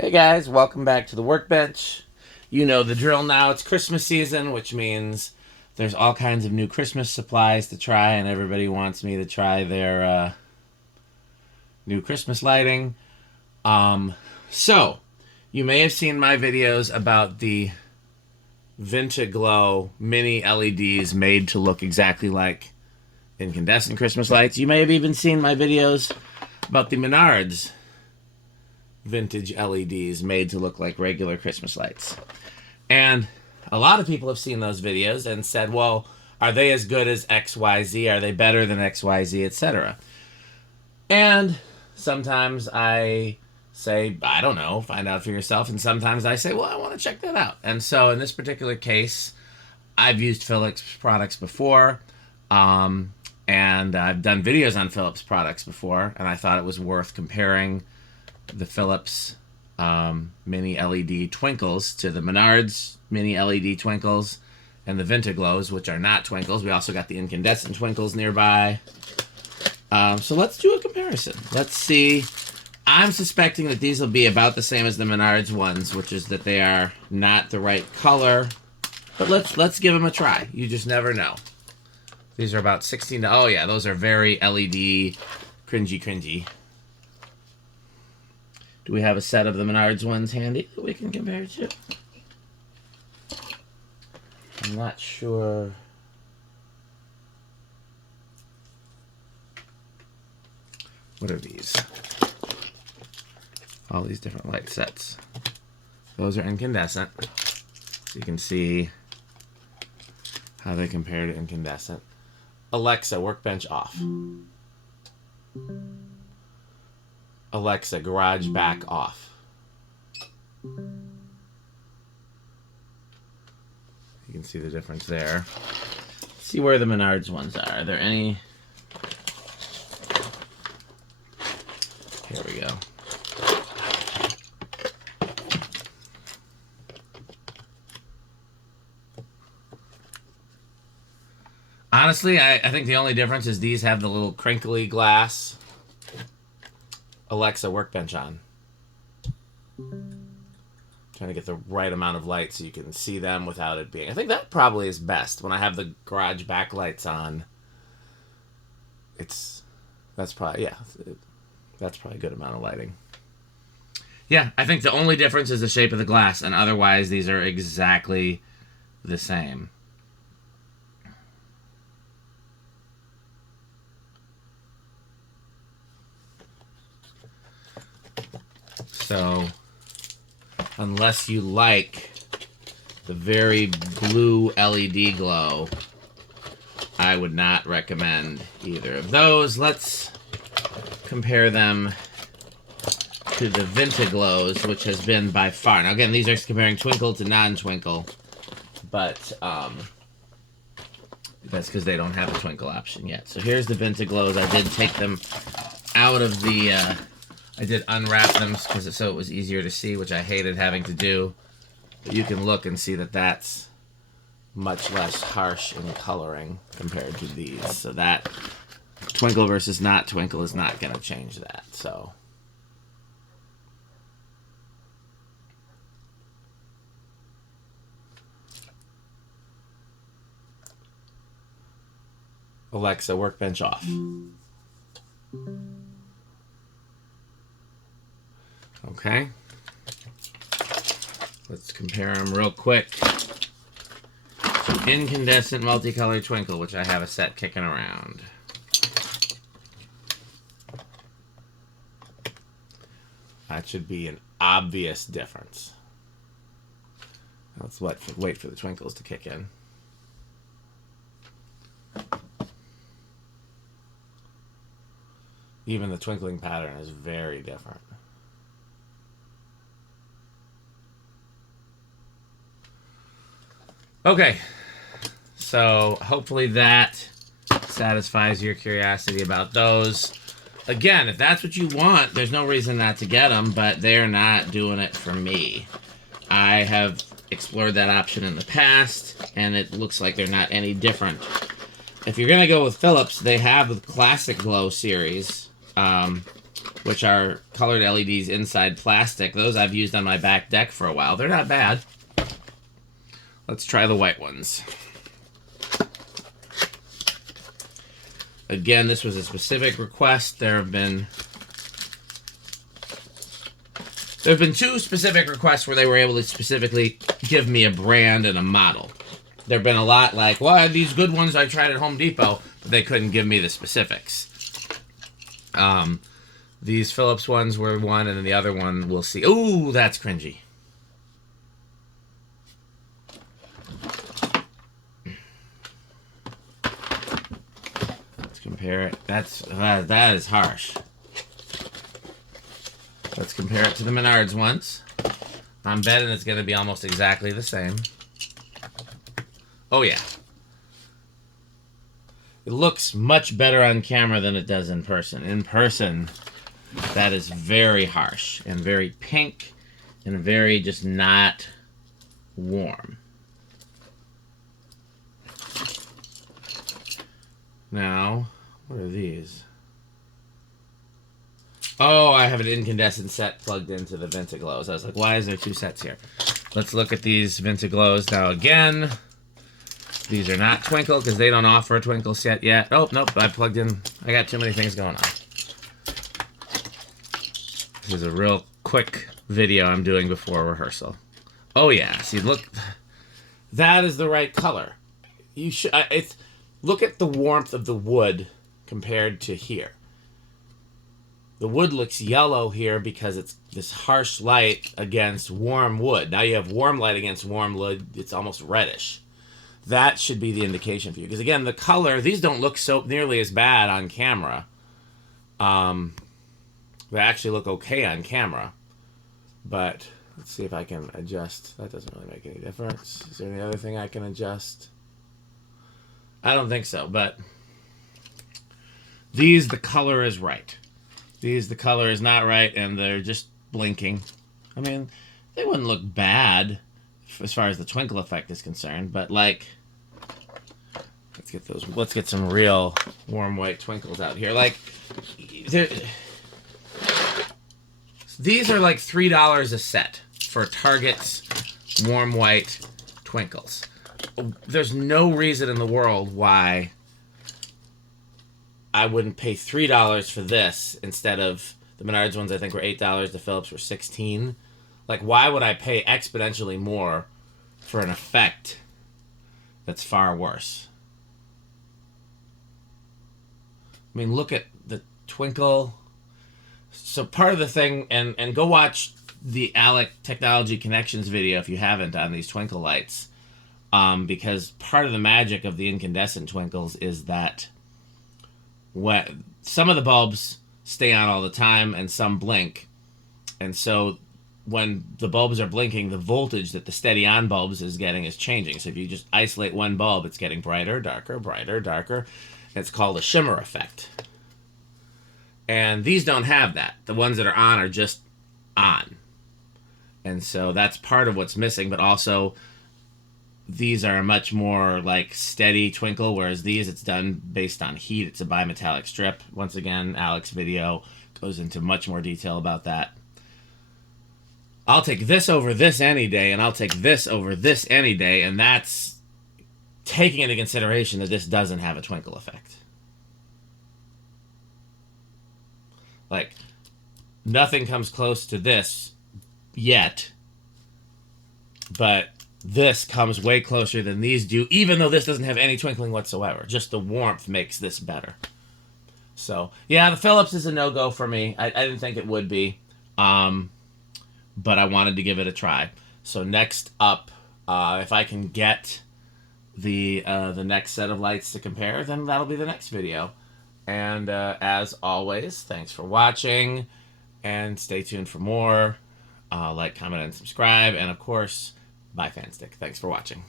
Hey guys, welcome back to the workbench. You know the drill now. It's Christmas season, which means there's all kinds of new Christmas supplies to try, and everybody wants me to try their new Christmas lighting. So, you may have seen my videos about the VintaGlo mini LEDs made to look exactly like incandescent Christmas lights. You may have even seen my videos about the Menards vintage LEDs made to look like regular Christmas lights. And a lot of people have seen those videos and said, well, are they as good as XYZ? Are they better than XYZ, etc.? And sometimes I say, I don't know, find out for yourself. And sometimes I say, well, I want to check that out. And so in this particular case, I've used Philips products before. And I've done videos on Philips products before. And I thought it was worth comparing the Philips mini LED twinkles to the Menards mini LED twinkles and the VintaGlos, which are not twinkles. We also got the incandescent twinkles nearby. So let's do a comparison. Let's see. I'm suspecting that these will be about the same as the Menards ones, which is that they are not the right color. But let's give them a try. You just never know. These are about 16. Oh yeah, those are very LED cringy. Do we have a set of the Menards ones handy that we can compare to? I'm not sure. What are these? All these different light sets. Those are incandescent. So you can see how they compare to incandescent. Alexa, workbench off. Alexa, garage back off. You can see the difference there. Let's see where the Menards ones are. Are there any? Here we go. Honestly, I think the only difference is these have the little crinkly glass. Alexa, workbench on. Trying to get the right amount of light so you can see them without it being... I think that probably is best. When I have the garage backlights on, that's probably a good amount of lighting. Yeah, I think the only difference is the shape of the glass, and otherwise these are exactly the same. So, unless you like the very blue LED glow, I would not recommend either of those. Let's compare them to the VintaGlos, which has been by far... Now, again, these are comparing twinkle to non-twinkle, but that's because they don't have a twinkle option yet. So here's the VintaGlos. I did take them out of the... I did unwrap them so it was easier to see, which I hated having to do. But you can look and see that that's much less harsh in coloring compared to these. So that twinkle versus not twinkle is not going to change that. So Alexa, workbench off. Okay, let's compare them real quick to incandescent multicolor twinkle, which I have a set kicking around. That should be an obvious difference. Let's wait for the twinkles to kick in. Even the twinkling pattern is very different. Okay, so hopefully that satisfies your curiosity about those. Again, if that's what you want, there's no reason not to get them, but they're not doing it for me. I have explored that option in the past, and it looks like they're not any different. If you're going to go with Philips, they have the Classic Glow series, which are colored LEDs inside plastic. Those I've used on my back deck for a while. They're not bad. Let's try the white ones. Again, this was a specific request. There have been 2 specific requests where they were able to specifically give me a brand and a model. There have been a lot like, well, I had these good ones I tried at Home Depot, but they couldn't give me the specifics. These Philips ones were one, and then the other one we'll see. Ooh, that's cringy. Let's compare it. That is harsh. Let's compare it to the Menards ones. I'm betting it's going to be almost exactly the same. Oh, yeah. It looks much better on camera than it does in person. In person, that is very harsh and very pink and very just not warm. Now, what are these? Oh, I have an incandescent set plugged into the VintaGlows. I was like, why is there 2 sets here? Let's look at these VintaGlows. Now, again, these are not twinkle because they don't offer a twinkle set yet. Oh, nope, I plugged in. I got too many things going on. This is a real quick video I'm doing before rehearsal. Oh, yeah. See, look. That is the right color. You should. Look at the warmth of the wood compared to here. The wood looks yellow here because it's this harsh light against warm wood. Now you have warm light against warm wood. It's almost reddish. That should be the indication for you. Because again, the color, these don't look so nearly as bad on camera. They actually look okay on camera. But let's see if I can adjust. That doesn't really make any difference. Is there any other thing I can adjust? I don't think so, but these, the color is right. These, the color is not right, and they're just blinking. I mean, they wouldn't look bad as far as the twinkle effect is concerned, but like, let's get some real warm white twinkles out here. Like, these are like $3 a set for Target's warm white twinkles. There's no reason in the world why I wouldn't pay $3 for this instead of the Menards ones. I think were $8. The Philips were $16. Like, why would I pay exponentially more for an effect that's far worse? I mean, look at the twinkle. So part of the thing, and go watch the Alec Technology Connections video if you haven't on these twinkle lights, because part of the magic of the incandescent twinkles is that some of the bulbs stay on all the time and some blink, and so when the bulbs are blinking, the voltage that the steady on bulbs is getting is changing. So if you just isolate one bulb, it's getting brighter, darker, brighter, darker. It's called a shimmer effect. And these don't have that. The ones that are on are just on. And so that's part of what's missing, but also these are a much more like steady twinkle, whereas these, it's done based on heat. It's a bimetallic strip. Once again, Alec's video goes into much more detail about that. I'll take this over this any day, and I'll take this over this any day, and that's taking into consideration that this doesn't have a twinkle effect. Like, nothing comes close to this yet, but this comes way closer than these do, even though this doesn't have any twinkling whatsoever. Just the warmth makes this better. So, yeah, the Philips is a no-go for me. I didn't think it would be, but I wanted to give it a try. So next up, if I can get the next set of lights to compare, then that'll be the next video. And as always, thanks for watching, and stay tuned for more. Like, comment, and subscribe, and of course, bye, Fanstick. Thanks for watching.